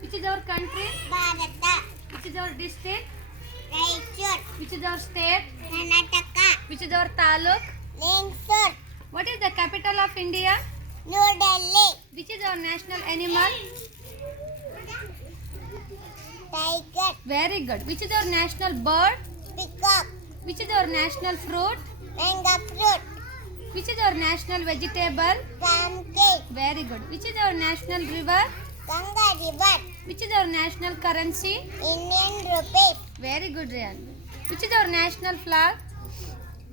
Which is our country? Bharata. Which is our district? Raichur. Which is our state? Karnataka. Which is our taluk? Mysore. What is the capital of India? New Delhi. Which is our national animal? Tiger. Very good. Which is our national bird? Peacock. Which is our national fruit? Mango fruit. Which is our national vegetable? Pumpkin. Very good. Which is our national river? Ganga river. Which is our national currency? Indian rupee. Very good, Ryan. Which is our national flag?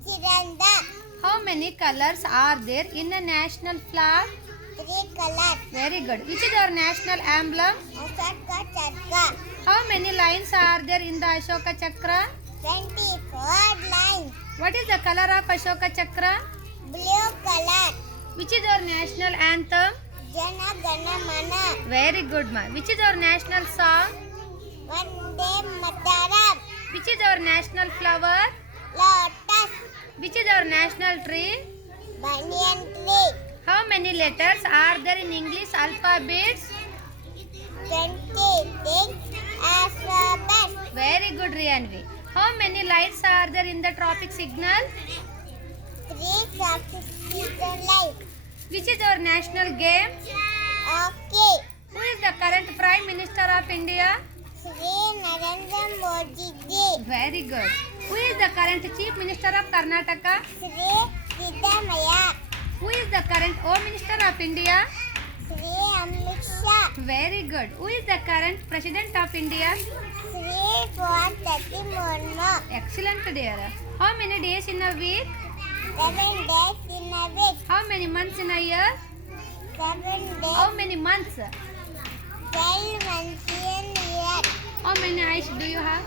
Tiranga. How many colors are there in a national flag? 3 colors. Very good. Which is our national emblem? Ashoka Chakra. How many lines are there in the Ashoka Chakra? 24 lines. What is the color of Ashoka Chakra? Blue color. Which is our national anthem? Jana Gana Mana. Very good, ma. Which is our national song? Vande Mataram. Which is our national flower? Lotus. Which is our national tree? Banyan tree. How many letters are there in English alphabets? 26 alphabet. Very good, Riyanvi. How many lights are there in the traffic signal? 3 substitute life. Which is our national game? Okay. Who is the current Prime Minister of India? Sri Narendra Modi ji. Very good. Who is the current Chief Minister of Karnataka? Sri Siddhamaya. Who is the current Home Minister of India? Sri Amit Shah. Very good. Who is the current President of India? Sri Pratati Murmu. Excellent, dear. How many days in a week? 7 days in a week. How many months in a year? 7 days. How many months? 12 months in a year. How many eyes do you have?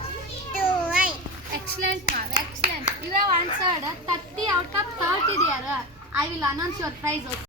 2 eyes. Excellent, ma'am. Excellent. You have answered 30 out of 30, dear. I will announce your prize.